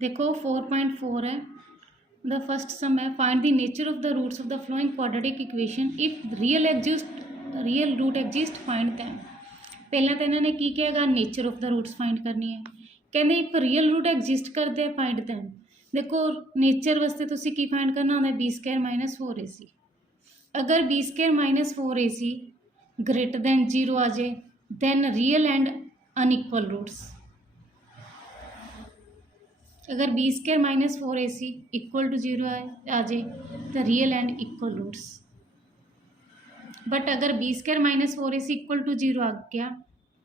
देखो 4.4 है। The first sum है, find the nature of the roots of the following quadratic equation if real root exist find them. पहला तो इन्होंने की कहेगा nature of the roots find करनी है। कहते इफ रियल रूट एग्जिस्ट करते हैं फाइंड दैम। देखो नेचर वास्ते तुसी की फाइंड करना होंदा b² - 4ac। अगर b² - 4ac ग्रेटर दैन 0 आ जाए then real and unequal roots. अगर b² - 4ac इक्वल टू 0 आ जाए तो real and equal roots. But अगर b² - 4ac इक्वल टू 0 आ गया,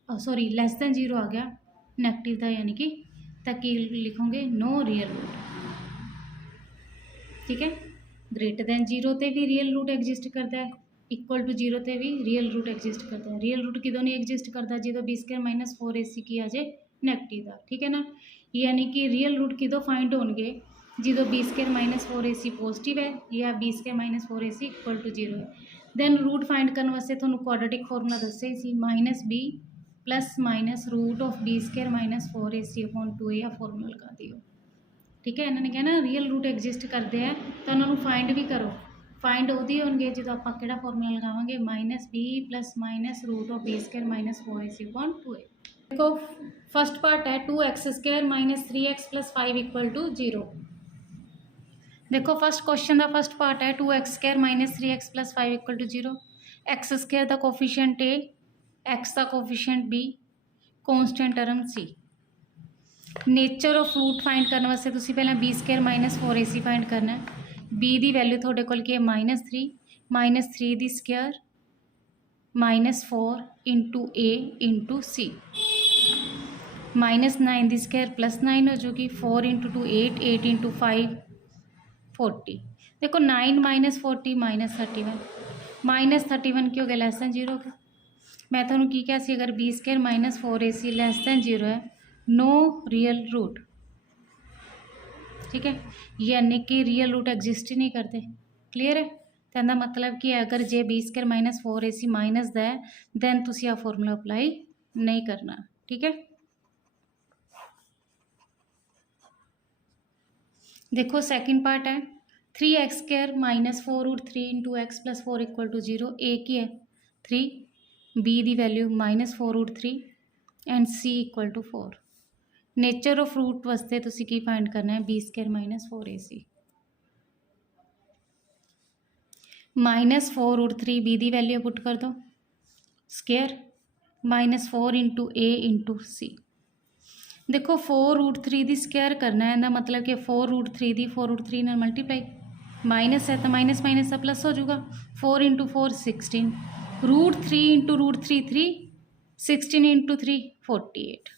सॉरी लेस दैन 0 आ गया नेगेटिव था, यानी कि तक लिखोगे नो रियल रूट। ठीक है, ग्रेटर दैन 0 ते भी रियल रूट एग्जिस्ट करता है, इक्वल टू 0 ते भी रियल रूट एग्जिस्ट करता है। रियल रूट किदों नहीं एग्जिस्ट करता, जो b² - 4ac की आ जाए नेगेटिव था। ठीक है ना, यानी कि रियल रूट किदों फाइंड होंगे जो b² - 4ac पॉजिटिव है या b² - 4ac इक्वल टू 0 है। दैन रूट फाइंड करने वास्ते तुहानूं क्वाड्रेटिक फॉर्मूला दस्सिया ही सी -b + root of b² - 4ac upon 2a या फॉर्मूला लगा दियो। ठीक है, इन्होंने कहना रियल रूट एग्जिस्ट करते हैं तो उन्होंने फाइंड भी करो। फाइंड उदी होंगे जो आप फॉर्मूला लगावे -b + root of b² - 4ac upon 2a। देखो फर्स्ट पार्ट है 2x² - 3x + 5 इक्वल टू 0। देखो फर्स्ट क्वेश्चन का फर्स्ट पार्ट है 2x² - 3x + 5 equal to 0। x² का कोफिशिएंट a, x का coefficient b, constant term c। Nature of root find करने वास्ते तुसीं पहले b² - 4ac फाइंड करना है। b की वैल्यू थोड़े कोल की है -3 - 3 दी स्क्वायर -4 × a × c -9 दी स्क्वायर +9 हो जाएगी। 4 × 2 8, 8 × 5 40। देखो 9 - 40 -31 -31 की हो गया लेस दैन 0 के। मैं थोड़ा की क्या सी, अगर b² - 4ac लेस दैन 0 है नो रियल रूट। ठीक है, यानी कि रियल रूट एग्जिस्ट ही नहीं करते। क्लीयर है, तो मतलब कि अगर जे b² - 4ac माइनस द है दैन तुसी आ फॉर्मूला अप्लाई नहीं करना। ठीक है, देखो सेकंड पार्ट है 3x² - 4√3 × x + 4 इक्वल टू 0। ए की है 3, b की value -4√3 and c equal to 4। Nature of root वास्ते तुसी की फाइंड करना है b² - 4ac। -4√3 b की वैल्यू पुट कर दो स्क्वायर -4 × a × c। देखो 4√3 की स्क्वायर करना है, मतलब कि 4√3 की 4√3 नाल मल्टीप्लाई, माइनस है तो माइनस माइनस का प्लस हो जाएगा। 4 × 4 16, √3 × √3 3, 16 × 3 48,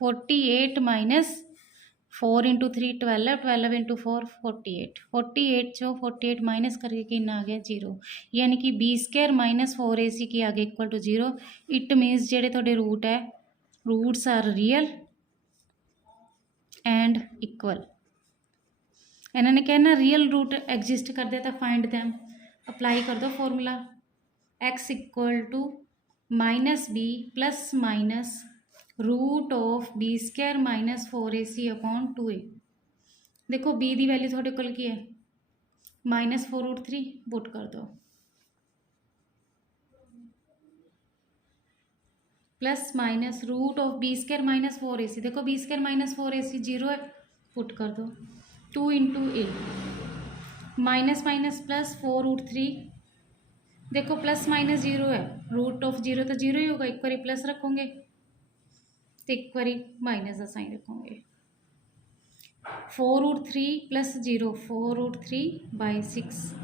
48 माइनस 4 × 3 12, 12 × 4 48, 48 जो 48 माइनस करके कितना आ गया 0। यानी कि b² - 4ac की आगे इक्वल टू 0। इट मीनस जेडे थोड़े रूट है, roots are real and equal. इन्होंने कहना रियल रूट एग्जिस्ट कर दे तो फाइंड दैम। अप्लाई कर दो formula x equal to -b + root of b² - 4ac upon 2a। देखो b की वैल्यू थोड़े कोल की है -4√3 पुट कर दो + रूट ऑफ b² - 4ac। देखो b² - 4ac 0 है, पुट कर दो 2 × a माइनस माइनस प्लस 4√3। देखो प्लस माइनस 0 है, रूट ऑफ 0 तो 0 ही होगा, एक बारी प्लस रखोगे तो एक बारी माइनस का साइन रखोगे। 4√3 + 0 4√3/6,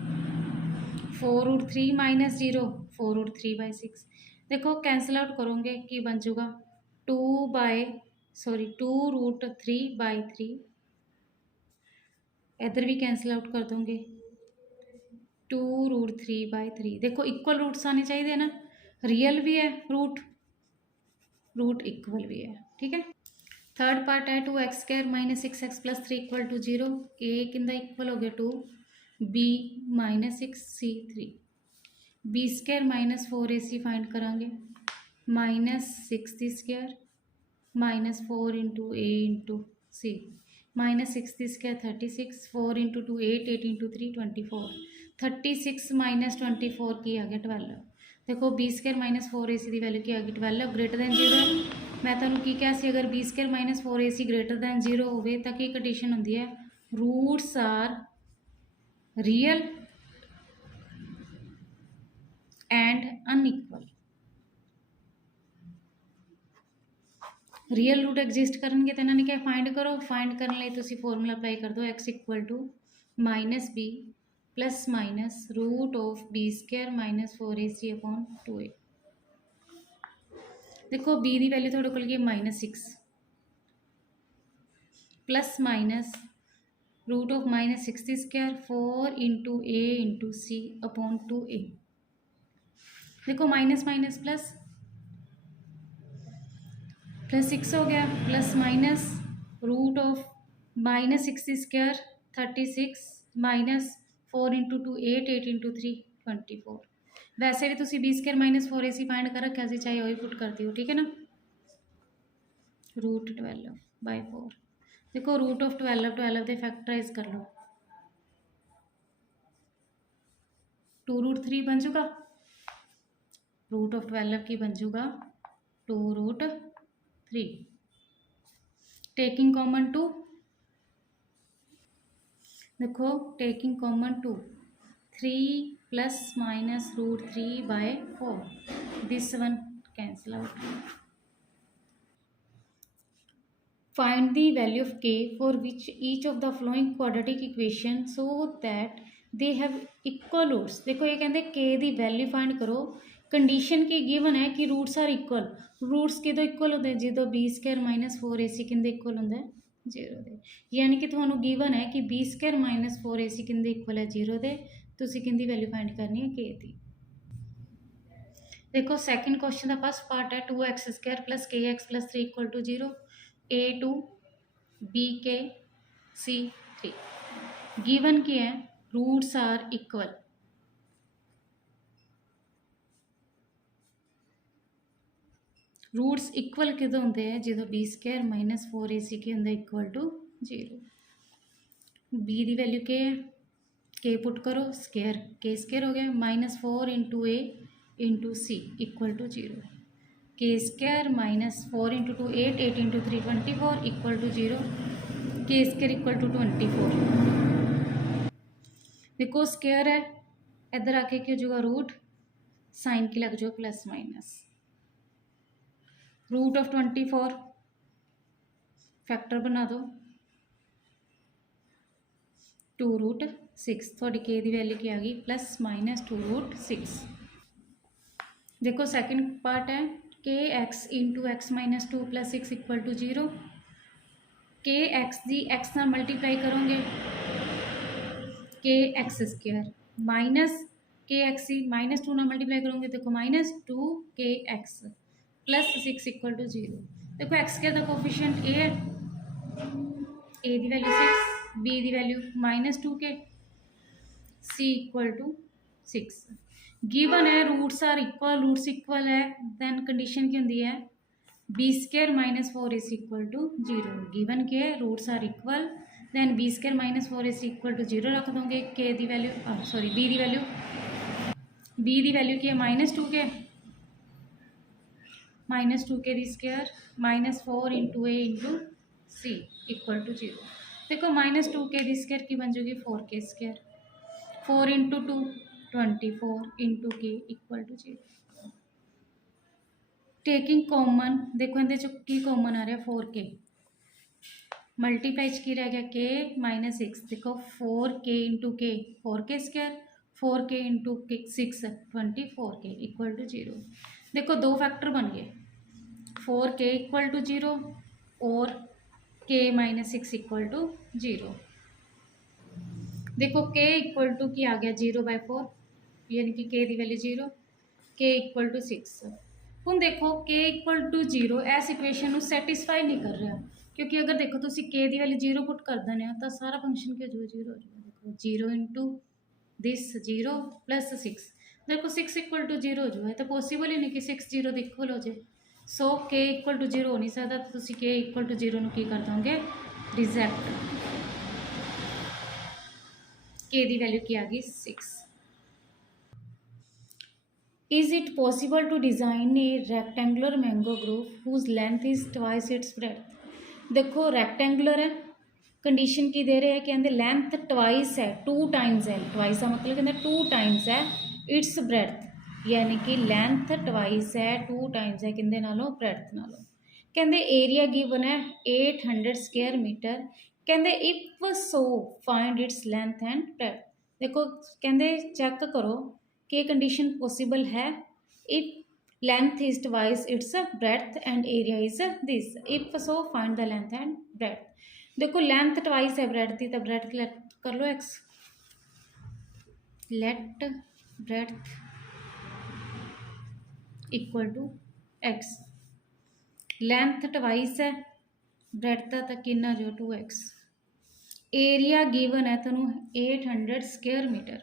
4√3 - 0 4√3/6। देखो कैंसिल आउट करोगे कि बन जाएगा 2√3/3। इधर भी कैंसिल आउट कर दोगे 2√3/3। देखो इक्वल रूट्स आने चाहिए ना, रियल भी है रूट इक्वल भी है। ठीक है, थर्ड पार्ट है 2x² - 6x + 3 इक्वल टू 0। ए किंदा इक्वल हो गया 2, b -6 c 3। b² - 4ac find करांगे -6 दी square -4 × a × c। -6 36 4 into 2 8 8 into 3 24 36 minus 24 की आ गया 12। देखो b² माइनस 4ac की वैल्यू की आ गई 12 ग्रेटर दैन 0। मैं तुहानूं की कहा सी अगर b² minus 4ac greater than 0 होवे तां की कंडीशन होंदी है roots are real and unequal. Real root exist करनगे तो इन्होंने क्या फाइंड करो। फाइंड करने लिए तुसी फॉर्मूला अप्लाई कर दो x equal to minus b plus minus root of b² minus 4ac upon 2a। देखो b की वैल्यू थोड़े को -6 plus minus root of -6² 4 into a into c upon 2a। देखो माइनस माइनस प्लस प्लस 6 हो गया plus minus root of -6² 36 minus 4 into 2 8 8 into 3 24। वैसे भी तुसी b² माइनस 4ac फाइंड कर रखा सी चाहे वही पुट करती हो ठीक है ना। रूट 12/4 देखो रूट ऑफ 12 दे फैक्टराइज कर लो 2√3 बन जूगा। रूट ऑफ 12 की बन जूगा 2√3। टेकिंग कॉमन 2 देखो taking common 2 3 plus minus √3/4 this one cancel out. Find the value of k for which each of the following quadratic equation so that they have equal roots. देखो ये कहते हैं k की value find करो condition की given है कि roots are equal. Roots किदों इक्वल होते हैं जो b² माइनस 4ac किंदे इक्वल होंगे 0 दे। यानी कि तुहानू गिवन है कि b² माइनस 4ac किंदे इक्वल है 0 दे। तुसी किंदी वैल्यू फाइंड करनी है k दी। देखो सैकेंड क्वेश्चन का फर्स्ट पार्ट है 2x² plus kx plus 3 equal to 0 a2 bk c3 given की है roots are equal. Roots equal किदों होंगे हैं जो b² माइनस 4ac के होंगे इक्वल टू 0। b की वैल्यू के है k पुट करो स्केयर k² हो गया -4 into a into c equal to 0। k² minus 4 into 2 8 8 into 3 24 equal to 0। k² equal to 24। देखो स्केयर है इधर आके क्या हो जाएगा रूट साइन की लग जाओ plus minus root of 24 factor बना दो 2√6 थोड़ी के की वैल्यू की आ गई प्लस माइनस 2√6। देखो सेकंड पार्ट है k x into x minus 2 plus 6 equal to 0। K x दी एक्स ना मल्टीप्लाई करोगे k² माइनस के एक्स -2 ना मल्टीप्लाई करोगे देखो -2kx प्लस 6 इक्वल टू 0। देखो x² का कोफिशिएंट a है a की वैल्यू 6 b की value -2k c equal to 6। Given है roots are equal roots equal है दैन कंडीशन की होंगी है b² minus 4ac equal to 0। Given के है roots are equal then b² minus 4ac equal to 0 रख दोगे के दी वैल्यू सॉरी b की वैल्यू की है -2k -2k दी square -4 into a into c equal to 0। देखो -2k दी स्क्वायर की बन जाएगी 4k²। 4 into 2 24 into k equal to 0। Taking common देखो इहदे चो की कॉमन आ रहा 4k मल्टीप्लाई की रह गया k -6 देखो 4k into k 4k² 4k into 6 24k equal to 0। देखो दो फैक्टर बन गए 4k इक्वल टू 0 और k -6 इक्वल टू 0। देखो k इक्वल टू की आ गया 0/4 यानी कि k की वैल्यू 0 k इक्वल टू 6। हुण देखो k इक्वल टू 0 इस इक्वेशन को सैटिस्फाई नहीं कर रहा क्योंकि अगर देखो तुम k की वैल्यू 0 पुट कर देने तो सारा फंक्शन क्या हो जाएगा 0 हो जाएगा। देखो 0 इंटू दिस 0 प्लस 6 देखो 6 इक्वल टू 0 हो जाए तो पॉसिबल ही नहीं कि 6 0 इक्वल हो जाए। सो k इक्वल टू 0 हो नहीं सकता तो तुम k इक्वल टू 0 की कर दोगे रिजेक्ट के दी वैल्यू की आ गई 6। Is it possible to design a rectangular mango group whose length is twice its breadth. देखो रैक्टेंगुलर है, कंडीशन की दे रहे हैं कहते लेंथ ट्वाइस है, 2 टाइम्स है, ट्वाइस का मतलब कहते 2 टाइम्स है इट्स ब्रेथ, यानी कि लेंथ ट्वाइस है 2 टाइम्स है किंदे नालों ब्रेथ नालों। कहते एरिया गिवन है 800 स्क्वायर मीटर, कहते if so find its length and breadth. देखो कहते चेक करो कि कंडीशन पॉसिबल है, if length is twice its breadth and area is this, if so find the length and breadth. देखो length twice है breadth की, तो ब्रेथ कर लो x, let breadth equal to x. Length twice है breadth का तो कितना जो 2x। एरिया गिवन है तेन 800 स्क्वायर मीटर,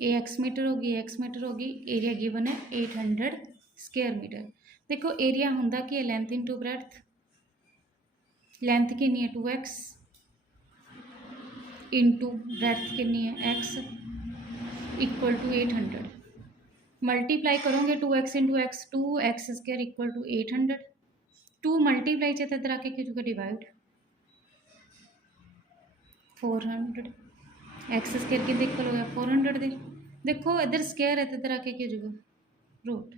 ये एक्स मीटर होगी, एक्स मीटर होगी, एरिया गिवन है 800 स्क्वायर मीटर। देखो एरिया होंदा कि लेंथ इंटू ब्रेथ, लेंथ कितनी है 2x इंटू ब्रेथ कितनी है x इक्वल टू 800। मल्टीप्लाई करोगे 2x into x, 2x square equal to 800। 2 multiply च इधर आके क्या होगा डिवाइड 400, एक्स स्क्वायर के इक्वल हो गया 400 दे। देखो इधर स्क्वायर है तो इधर आके क्या होगा रूट।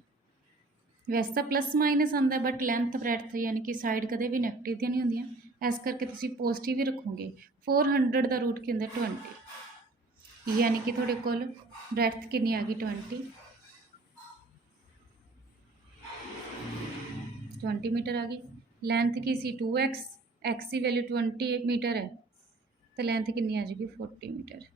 वैसे तो प्लस माइनस आता है बट लेंथ ब्रेथ यानी कि साइड कदे भी नैगेटिव दी नहीं होंदियां, इस करके तुसी पॉजिटिव ही रखोगे। 400 का रूट के अंदर 20, यानी कि थोड़े कोल ब्रेथ कितनी आ गई 20 मीटर आ गई। लेंथ की सी 2x, एक्स की वैल्यू 20 मीटर है तो लेंथ कितनी आ जाएगी 40 मीटर।